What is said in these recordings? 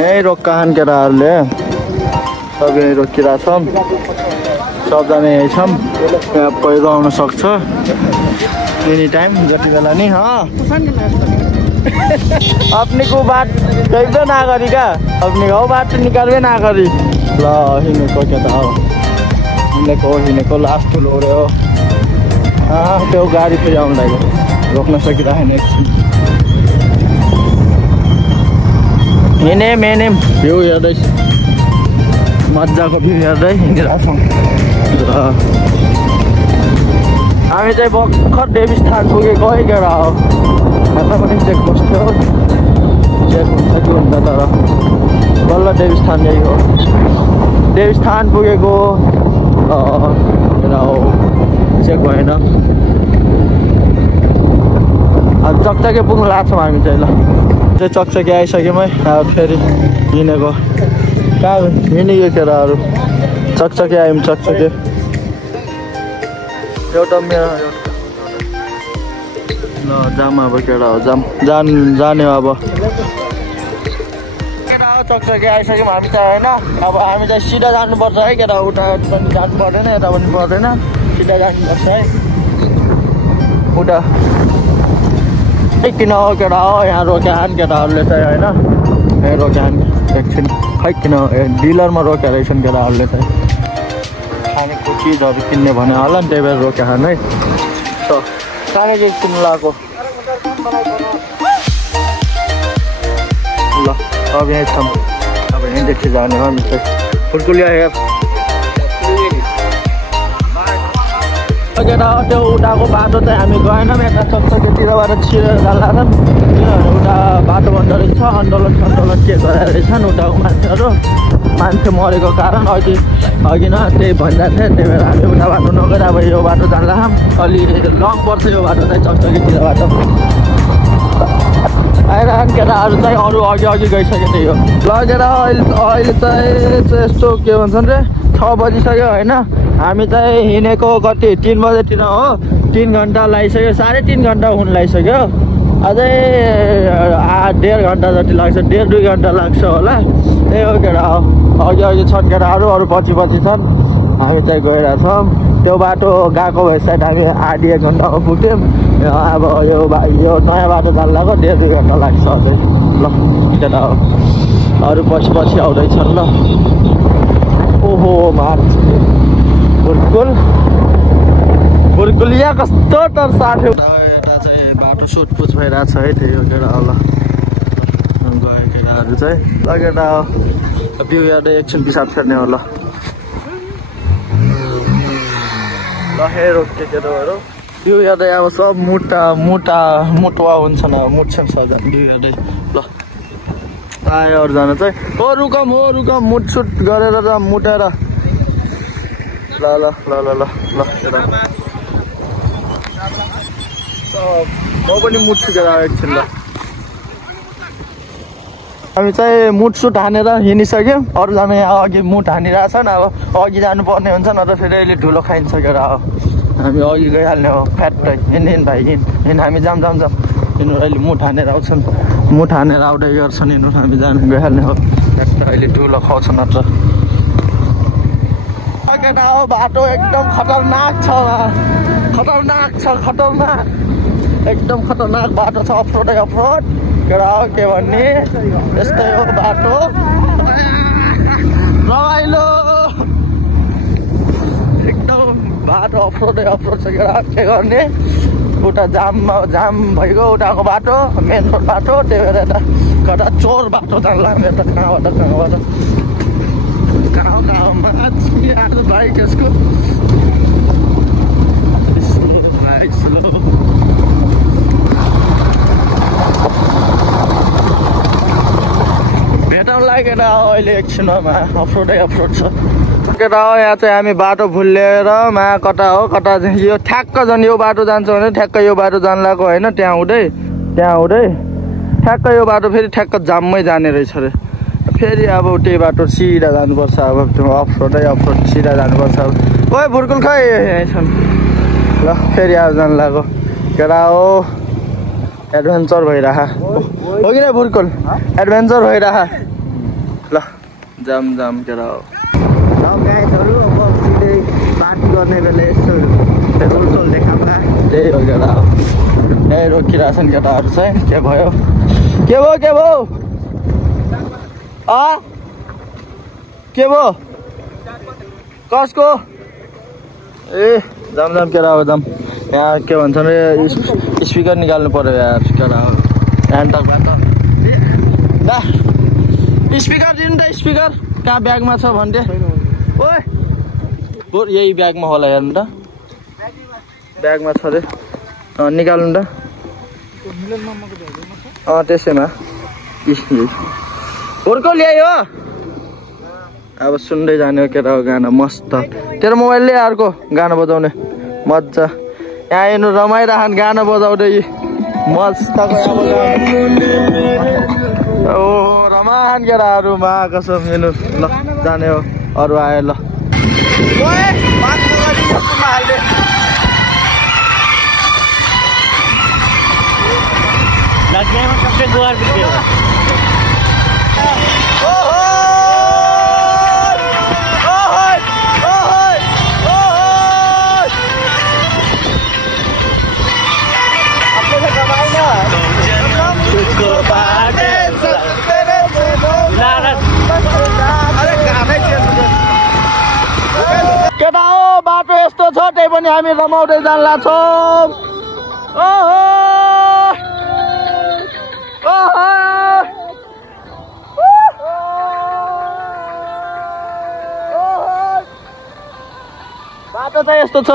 यहीँ रोक्काछन् केटाहरूले सब यहीँ रोकिरहेछौँ सबजना यहीँ छौँ यहाँ पहिरो आउन सक्छ एनी टाइम जति बेला नि अपने को बात कैसे ना करी क्या अपने को बात निकालवे ना करी ल हिँडेको केटा हो हिँडेको लास्ट ठुलो हो त्यो गाडी फेरि आउनु लाग्यो रोक्न सकिरहेन एकछिन हिँडेम भ्यू हेर्दै मजाको भ्यू हेर्दै हिँडिरहेछौँ हामी चाहिँ भर्खर देवीस्थान पुगेको है केटा हो यता पनि चेकपोस्ट थियो चेक हुन्छ कि हुन्छ तर बल्ल देवीस्थान यही हो देवीस्थान पुगेको केटा हो चेक भएन अब चकचके पुग्नु लाग्छौँ हामी चाहिँ ल चाहिँ चकचके आइसक्यौँ है अब फेरि हिँडेको कहाँ हिँडेको केटाहरू चकचके आयौँ चकचके एउटा मेरो ल जाम अब केटा हो जाने अब केटा हो चकचके आइसक्यौँ हामी चाहिँ होइन अब हामी चाहिँ सिधा जानुपर्छ है केटा उता पनि जानु पर्दैन यता पनि पर्दैन सिधा जानुपर्छ है उता किन हो केटा हो यहाँ रोक्याहान केटाहरूले चाहिँ होइन यहाँ रोक्याहान एकछिन खै किन डिलरमा रोकेर रहेछन् केटाहरूले चाहिँ खानेको चिजहरू किन्ने भने होला नि त्यही भएर रोक्याहान है सानो चिज किन्नु लगाएको ल अब यहीँ छौँ अब यहीँदेखि जाने हो हामी चाहिँ फुलकुलिया केटा त्यो उताको बाटो चाहिँ हामी गएनौँ यता चकचकेतिरबाट छिरेर जाँदा किनभने उता बाटो बन्द रहेछ आन्दोलन के गराएर रहेछन् उताको मान्छे मरेको कारण अघि न त्यही भन्दा थियो त्यही भएर हामी उता बाटो नगएर अब यो बाटो जाँदा अलि लङ पर्छ यो बाटो चाहिँ चकचकेतिरबाट आइरहन् केटाहरू चाहिँ अरू अघि गइसक्यो त्यही हो लगेर अहिले चाहिँ यस्तो के भन्छन् रे 6 बजिसक्यो होइन हामी चाहिँ हिँडेको कति 3 बजेतिर हो 3 घन्टा लागिसक्यो 3.5 घन्टा हुन लागिसक्यो अझै 1.5 घन्टा जति लाग्छ 1.5-2 घन्टा लाग्छ होला त्यही हो केटा हो अघि छन् केटाहरू अरू पछि छन् हामी चाहिँ गइरहेछौँ त्यो बाटो गएको भए साइड हामी 1.5 घन्टामा पुग्थ्यौँ अब यो नयाँ बाटो जान्लाको 1.5-2 घन्टा लाग्छ अझै ल केटा हो अरू पछि आउँदैछन् ल ओहो मार्च बुर्कुलिया कस्तो तर्साथ्यो यता चाहिँ बाटो सोधपुछ भइरहेछ है त्यही हो केटा होला गयो केटाहरू चाहिँ ल केटा भ्यू हेर्दै एकछिन पिसाब फेर्ने हो ल रोक्यो केटाहरू भ्यू हेर्दै अब सब मुटुवा हुन्छन् अब मुट्छन् सबजना भ्यू हेर्दै ल आयो अरूजना चाहिँ हो रुकम मुटसुट गरेर र मुटेर ल केटा म पनि मुट्छु केटा एकछिन ल हामी चाहिँ मुटसुट हानेर हिँडिसक्यौँ अरूजना यहाँ अघि मुट हानिरहेछन् अब अघि जानुपर्ने हुन्छ न त फेरि अहिले ठुलो खाइन्छ केटा हो हामी अघि गइहाल्ने हो फ्याट्टै हिँड भाइ हिँड हामी जाम यिनीहरू अहिले मुट हानेर आउँछन् मुट हानेर आउँदै गर्छन् यिनीहरू हामी गइहाल्ने हो फ्याट्ट अहिले ठुलो खाउँछ नत्र केटा हो बाटो एकदम खतरनाक छ एकदम खतरनाक बाटो छ अफरोड केटा हो के भन्ने यस्तै हो बाटो रमाइलो एकदम बाटो अफरोड छ केटा के गर्ने उता जाम भइगयो उताको बाटो मेन रोड बाटो त्यही भएर यता कता चोर बाटो जान्ला यता कहाँबाट आज बाइक यसको भेटाउनु लागेन अहिले एकछिनमा अफरोड छ केटा हो यहाँ चाहिँ हामी बाटो भुलेर कता चाहिँ यो ठ्याक्क झन् यो बाटो जान्छ भने ठ्याक्क यो बाटो जान्लाको होइन त्यहाँ हुँदै ठ्याक्क यो बाटो फेरि ठ्याक्क जाममै जाने रहेछ अरे फेरि अब त्यही बाटो सिधा जानुपर्छ अब अफरोड सिधा जानुपर्छ अब ओए भुर्कुल खै यहीँ छन् ल फेरि अब जानु लाग्यो केटा हो एडभेन्चर भइरह हो कि न भुर्कुल एडभेन्चर भइरह ल जाम जाम केटा हो गाइजहरू अब सिधै पार्टी गर्ने बेला यस्तो रोल देखाउँला त्यही हो केटा हो यही रोकिरहेछन् केटाहरू चाहिँ के भयो के भयो के भयो कसको ए जाम जाम केटा हो जाम यहाँ के भन्छ अरे स्पिकर निकाल्नु पर्यो यार केटा हो ह्यान्डटकबाट ला स्पिकर दिनु त स्पिकर कहाँ ब्यागमा छ भन्थे ओए यही ब्यागमा होला हेर्नु त ब्यागमा छ अरे निकाल्नु त त्यसैमा हुर्को ल्यायो अब सुन्दै जाने हो केटा हो गाना मस्त तेरो मोबाइलले अर्को गाना बजाउने मजा यहाँ हेर्नु रमाइरहन् गाना बजाउँदै मस्तको ओ रमाइरहन् केटाहरू मा कसम हेर्नु ल जाने हो अरू आयो ल केटा हो बाटो यस्तो छ त्यही पनि हामी रमाउँदै जान लाग्छौँ बाटो चाहिँ यस्तो छ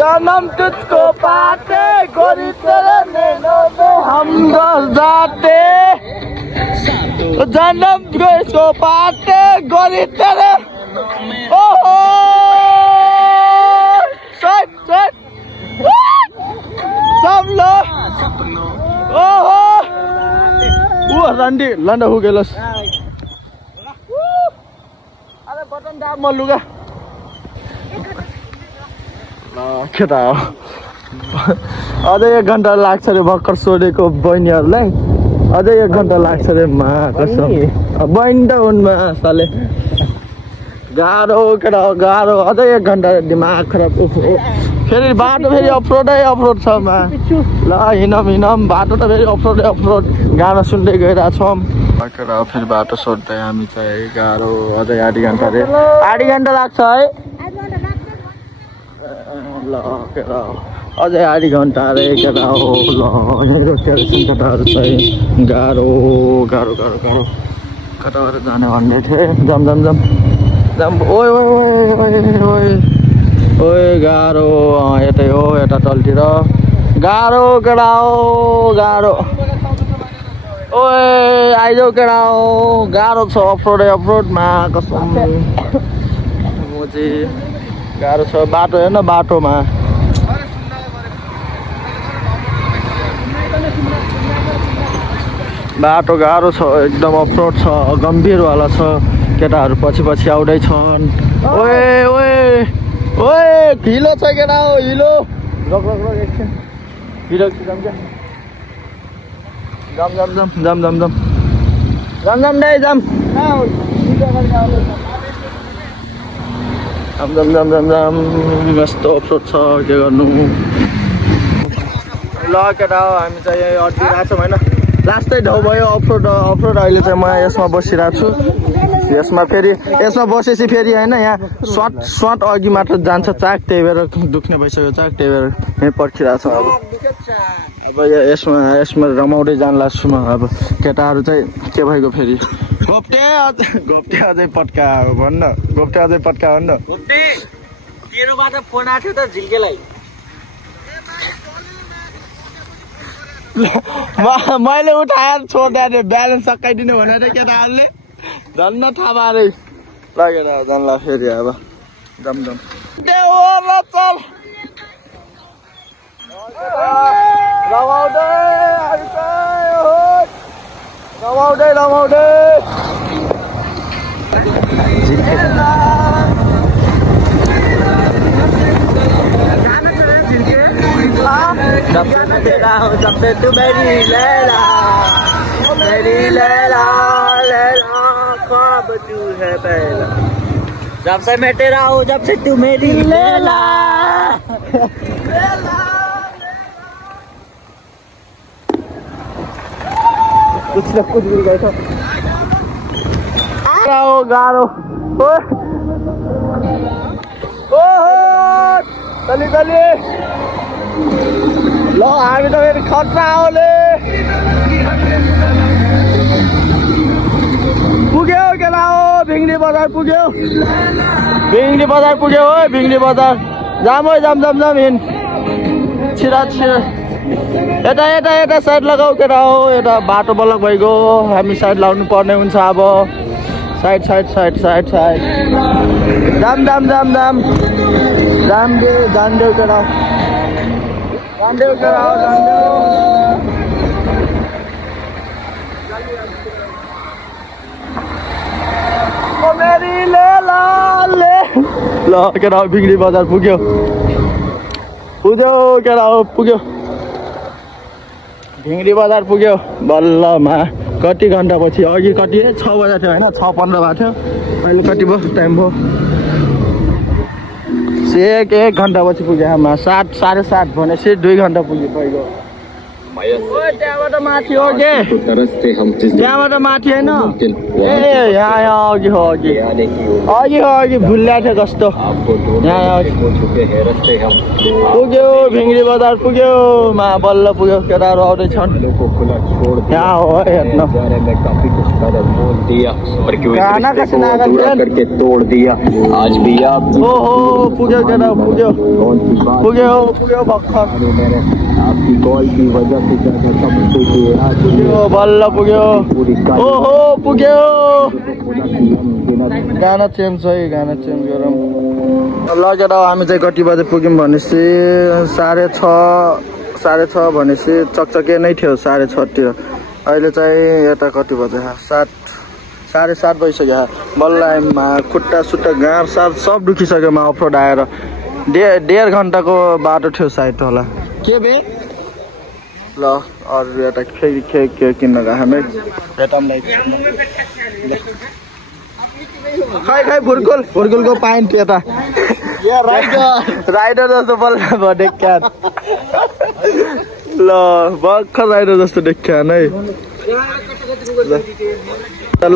जन्म तुझको पाते गरी तेरे नैनों में हम दस जाते जन्म तुझको पाते गरी तेरे ओहो सब लोग ओहो रंडी लंडा हो गेलस अरे बटन दाब म लुगा केटा हो अझै 1 घन्टा लाग्छ रे भर्खर सोधेको बहिनीहरूलाई अझै 1 घन्टा लाग्छ रे मा कसम बहिनी त हुन् साले गाह्रो केटा हो गाह्रो अझै 1 घन्टा दिमाग खराब फेरि बाटो फेरि अफरोड छ मा ल हिँडम बाटो त फेरि अफरोड गाना सुन्दै गइरहेको छौँ केटा हो फेरि बाटो सोध्दै हामी चाहिँ गाह्रो अझै आधी घन्टा रे आधी घन्टा लाग्छ है ल केटा हो अझै आधी घन्टा रे केटा हो ल केटाहरू चाहिँ गाह्रो कताबाट जाने भन्दै थिएँ जाम ओए गाह्रो यतै हो यता तलतिर गाह्रो केटा हो गाह्रो ओए आइजाउ केटा हो गाह्रो छ अफरोडमा कसम म चाहिँ गाह्रो छ बाटो हेर्न बाटोमा बाटो गाह्रो छ एकदम अफरोड छ गम्भीरवाला छ केटाहरू पछि आउँदैछन् ओए हिलो छ केटा हो हिलो रक एकछिन हिलो जाम कस्तो अफरोड छ के गर्नु ल केटा हो हामी चाहिँ यही अड्किरहेको छौँ होइन लास्टै ठाउँ भयो अफरोड अहिले चाहिँ म यसमा बसिरहेको छु यसमा बसेपछि फेरि होइन यहाँ सर्ट अघि मात्र जान्छ चाक त्यही भएर दुख्ने भइसक्यो चाक त्यही भएर यहीँ पर्खिरहेको छ अब यसमा रमाउँदै जान लाग्छु म अब केटाहरू चाहिँ के भएको फेरि घोप्टे अझै पट्का भन्न तेरोबाट फोन आएको थियो त झिल्केलाई मैले उठाएर छोडिदिएँ ब्यालेन्स सकाइदिनु भनेर केटाहरूले धन्न थाहा पारे लगेर जानला फेरि अब जम रमाउँदै तेरा हो जब से तू मेरी लैला लैला ख्वाब तू है पहला जब से मैं तेरा हूँ जब से तू मेरी लैला कुछ न कुछ मिल गया था गारो चली चली ल हामी त फेरि खतरा आउले पुग्यो केला हो भिङ्डी बजार पुग्यो भिङ्डी बजार पुग्यो हो भिङ्डी बजार जाम हो जाम जाम जाम हिँड छिरा छिरा यता यता यता साइड लगाऊ केटा हो यता बाटो बलक भइगयो हामी साइड लाउनु पर्ने हुन्छ अब side side side side side jam jam jam jam jam they जान देऊ केटा जान देऊ केटा हो जान देऊ ओ मेरी लेला ले ल केटा हो भिङ्डी बजार पुग्यो पुग्यो केटा हो पुग्यो भिङ्डी बजार पुग्यो बल्लमा कति घन्टा पछि अघि कति 6 बजा थियो होइन 6:15 भएको थियो अहिले कति भयो टाइम भयो 1 घन्टा पछि पुग्यो आमा 7 7:30 भनेपछि 2 घन्टा पुग्यो भइगयो त्यहाँबाट माथि हो के त्यहाँबाट माथि होइन ए यहाँ अघि हो अघि अघि हो अघि भुल्याएको थियो कस्तो यहाँ पुग्यो भिङ्डी बजार पुग्यो मा बल्ल पुग्यो केटाहरू आउँदैछन् यहाँ हो हेर्नु गाना कसरी करके तोड दिया आज भी आप ओहो पुग्यो केटा पुग्यो पुग्यो पुग्यो भर्खर आपकी कॉल की वजह से पुग्यो बल्ल पुग्यो ओहो पुग्यो गाना चेन्ज है गाना चेन्ज गरौँ लगेर हामी चाहिँ कति बजे पुग्यौँ भनेपछि 6:30 भनेपछि चकचके नै थियो 6:30 तिर अहिले चाहिँ यता कति बजे 7:30 भइसक्यो बल्लमा खुट्टा सुट्टा गाँड साथ सब दुखिसक्यो म अफरोड आएर 1.5 घन्टाको बाटो थियो सायद होला के बे ल अरू यता फेरि के किन्न गयो हामी यता खै खै भुर्कुलको पाइन्ट यता राइडर जस्तो बल्ल भयो डेक्या ल भर्खर राइडर जस्तो देख्या है ल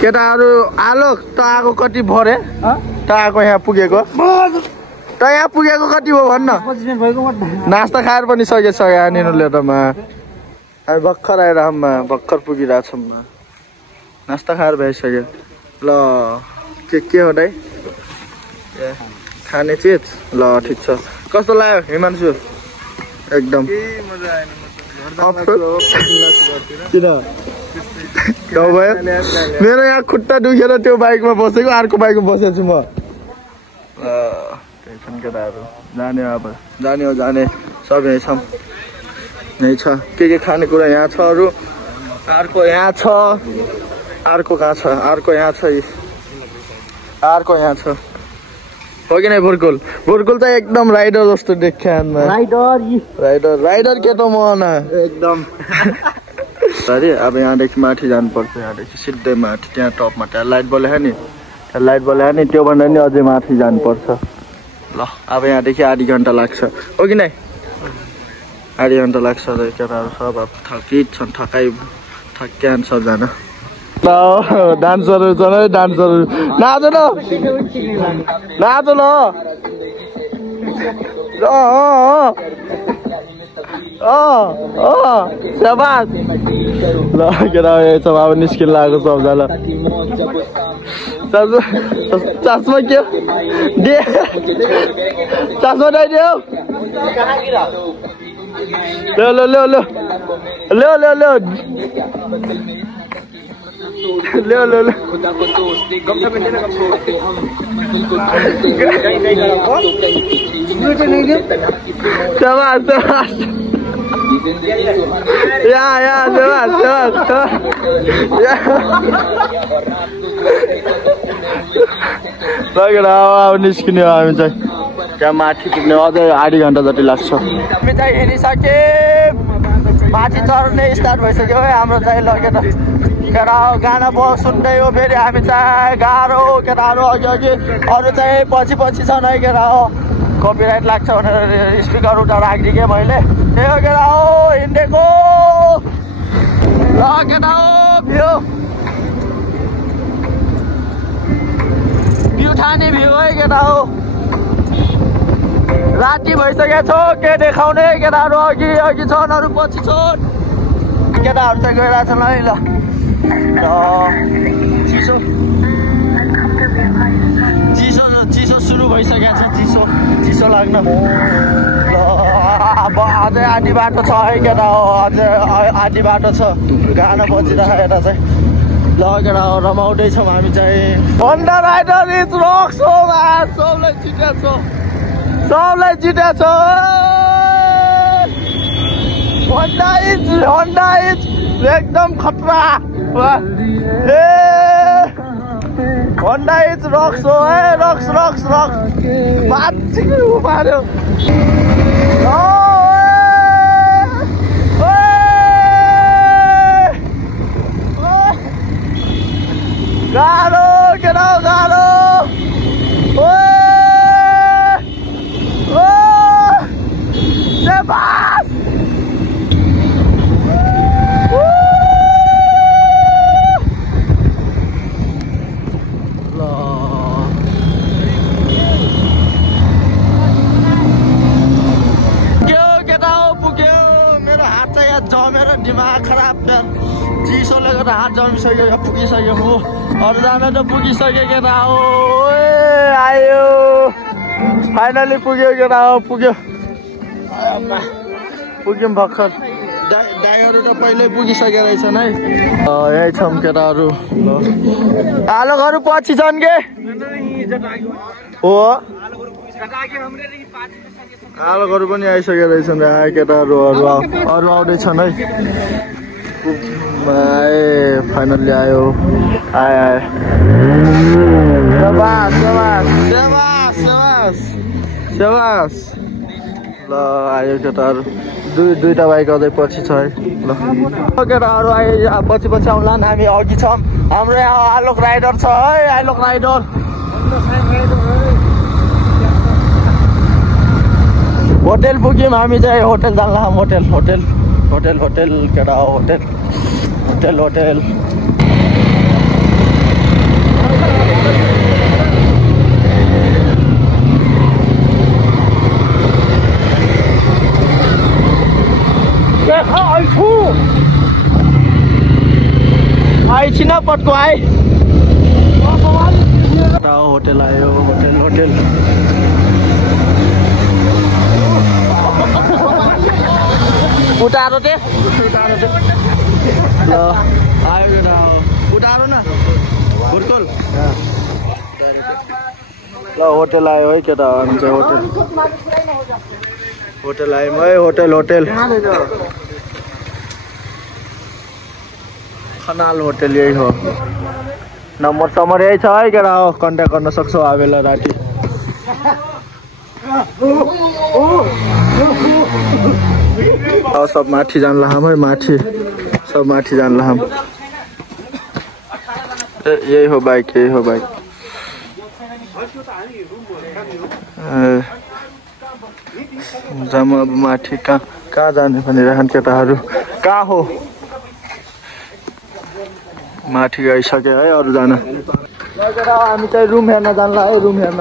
केटाहरू आलो त आएको कति भरे त आएको यहाँ पुगेको त यहाँ पुगेको कति हो भन्न नास्ता खाएर पनि सकेछ यहाँनिरले त हामी भर्खर आएर भर्खर पुगिरहेछौँ नास्ता खाएर भइसक्यो ल के हो दाइ खाने चिज ल ठिक छ कस्तो लाग्यो हिमांशु एकदम किन गाउँ भयो मेरो यहाँ खुट्टा दुखेर त्यो बाइकमा बसेको अर्को बाइकमा बसेको छु म केटाहरू जाने अब जाने सब यहीँ छौँ यहीँ छ के खानेकुरा यहाँ छ अरू अर्को यहाँ छ अर्को कहाँ छ अर्को यहाँ छ अर्को यहाँ छ हो कि नै भुर्कुल चाहिँ एकदम राइडर जस्तो देख्या राइडर केटो म एकदम अरे अब यहाँदेखि माथि जानुपर्छ यहाँदेखि सिधै माथि त्यहाँ टपमा त्यहाँ लाइट बलेको नि त्योभन्दा नि अझै माथि जानुपर्छ ल अब यहाँदेखि आधी घन्टा लाग्छ हो कि नै आधी घन्टा लाग्छ केटाहरू सब अब थकित छन् थक्यान सबजना ल डान्सरहरू छन् है डान्सरहरू नाचो ल स्याबास ल केटा सब अब निस्किन लागेको सबजना चस्मा के दे चस्मा ल्याइदियो निस्किने हामी चाहिँ त्यहाँ माथि पुग्ने अझै आधी घन्टा जति लाग्छ हामी चाहिँ हिँडिसके माथि चढ्ने स्टार्ट भइसक्यो है हाम्रो चाहिँ लगेर केटा गाना सुन्दै हो फेरि हामी चाहिँ गाह्रो केटाहरू अघि अरू चाहिँ पछि छन् है केटा हो कपिराइट लाग्छ भनेर स्पिकर उता राखिदिएँ मैले त्यही हो केटा हो हिँडेको ल केटा हो भ्यू ठाने भ्यू है केटा हो राति भइसकेको छ के देखाउने केटाहरू अघि छन् अरू पछि छन् केटाहरू चाहिँ गइरहेको छन् है ल चिसो सुरु भइसकेको छ चिसो लाग्न ल अब अझै आधी बाटो छ है केटा हो अझै आधी बाटो छ गाना बजिरहेको यता चाहिँ ल केटा हो रमाउँदैछौँ हामी चाहिँ होन्डा राइडर इज रक्स हो सबलाई जितेको छ होन्डा इज एकदम खतरा होन्डा इज रक्स हो है रक्स मार्यो गाह्रो केटा गाह्रो दिमाग खराब चिसोले गर्दा हात जमिसक्यो पुगिसक्यो म अरूजना त पुगिसक्यो केटा हो आयो फाइनली पुग्यो केटा हो पुग्यौँ भर्खर ड्राइभरहरू त पहिल्यै पुगिसकेको रहेछन् है यही छौँ केटाहरू आलोकहरू पछि छन् के हो आलोकहरू पनि आइसकेको रहेछन् केटाहरू अरू आउँदैछन् है फाइनल्ली आयो आए सेवास ल आयो केटाहरू दुईटा बाइक अझै पछि छ है ल केटाहरू आयो पछि आउँला हामी अघि छौँ हाम्रो यहाँ आलोक राइडर छ है आलोक राइडर होटेल पुग्यौँ हामी चाहिँ होटेल जान्ला होटेल केटा हो होटेल आइछि न पटको आइ होटेल आयो होटेल उतारो दे ल आयो केटा उतारो न हुर्कुल ल होटेल आयो है केटा हुन्छ होटेल आयो है होटेल खनाल होटेल यही हो नम्बर यही छ है केटा हो कन्ट्याक्ट गर्न सक्छौ आबेला राति सब माथि जानला हम है सब माथि जानला हम यही हो बाइक जम अब माथि कहाँ जाने भनिरहन् केटाहरू कहाँ हो माथि गइसक्यो है अरूजना हामी चाहिँ रुम हेर्न जानला है रुम हेर्न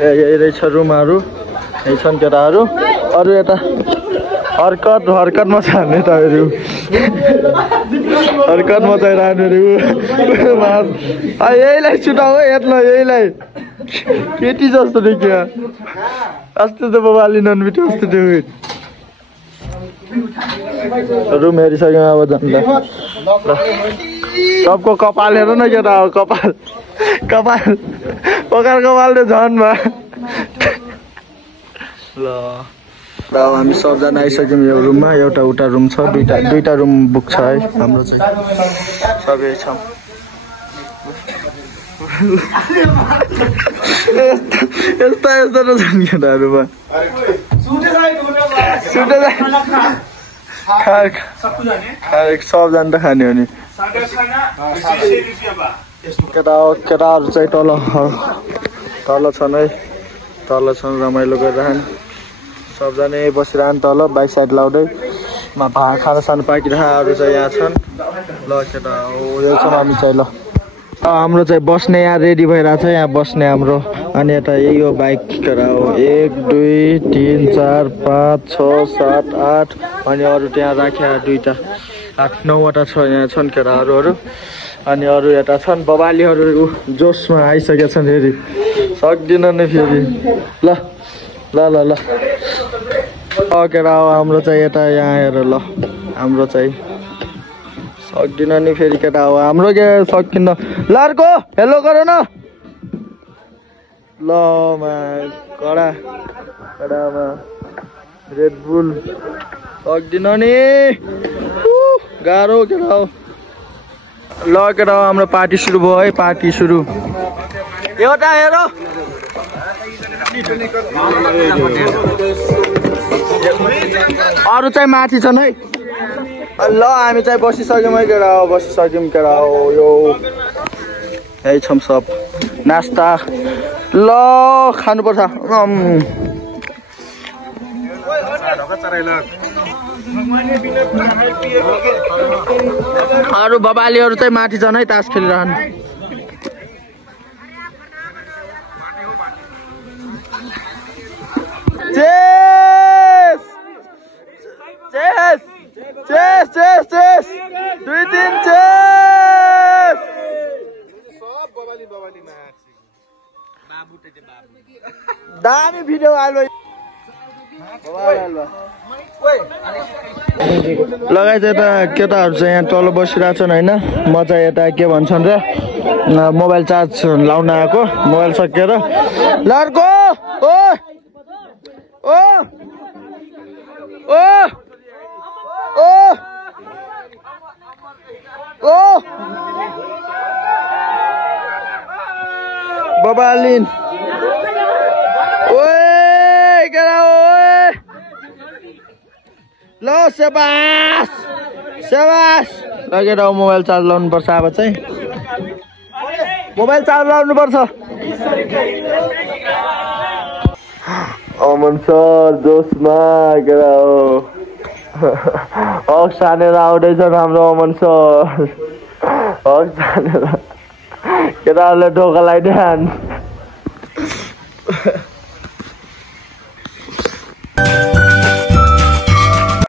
यही रहेछ रुमहरू यही छन् केटाहरू अरू यता हरकत मचाउने तपाईँहरू हरकत मचाइरहनु यहीलाई छुटाऊ है यहीलाई केटी जस्तो देखियो अस्ति त बाबाले ननबिटी जस्तो थियो रुम हेरिसक्यौँ अब जान्दा सबको कपाल हेर न केटा हो कपाल कपाल झन् भा ल हामी सबजना आइसक्यौँ यो रुममा एउटा उता रुम छ दुईटा रुम बुक छ है हाम्रो चाहिँ सबै छ यस्ता यस्ता त छन् केटाहरूमा सबजना त खाने हो नि केटाहरू चाहिँ तल छन् है तल छन् रमाइलो गरिरहन् सबजना बसिरहन् तल बाइक साइड लाउँदै खाना सानो पाकिरहेको चाहिँ यहाँ छन् ल केटा हो यही छौँ हामी चाहिँ ल हाम्रो चाहिँ बस्ने यहाँ रेडी भइरहेको छ यहाँ बस्ने हाम्रो अनि यता यही हो बाइक केटा हो 1 2 3 4 5 6 7 8 अनि अरू त्यहाँ राख्या दुईटा 8 9वटा छ यहाँ छन् केटाहरू अनि अरू यता छन् बबालीहरू जोसमा आइसकेका छन् फेरि सक्दिन नि फेरि ल ल ल ल केटा हो हाम्रो चाहिँ यता यहाँ हेर ल हाम्रो चाहिँ सक्दिन नि फेरि केटा हो हाम्रो के सकिन्न ल अर्को हेलो गर न ल कडामा रेडबुल सक्दिन नि गाह्रो केटा हो ल केटा हो हाम्रो पार्टी सुरु भयो है पार्टी सुरु एउटा हेरो अरू चाहिँ माथि छन् है ल हामी चाहिँ बसिसक्यौँ है केटा हो बसिसक्यौँ केटा हो यो यही छौँ सब नास्ता ल खानुपर्छ अरू बबालीहरू चाहिँ माथि छन् है तास खेलिरहन् चेस 2 3 चेस दामी भिडियो आलो लगाइ चाहिँ यता केटाहरू चाहिँ यहाँ तल बसिरहेको छन् होइन म चाहिँ यता के भन्छन् र मोबाइल चार्ज लाउन आएको मोबाइल सकिएर लड्को ओ ओ ओ ओ ओ बबालिन ओए केटा ओए ल सेबास लगेर मोबाइल चार्ज लाउनु पर्छ अब चाहिँ मोबाइल चार्ज लाउनु पर्छ अमन सर जोसमा केटा हो हक हानेर आउँदैछन् हाम्रो अमन सर हक हानेर केटाहरूले ढोका लगाइदिहान्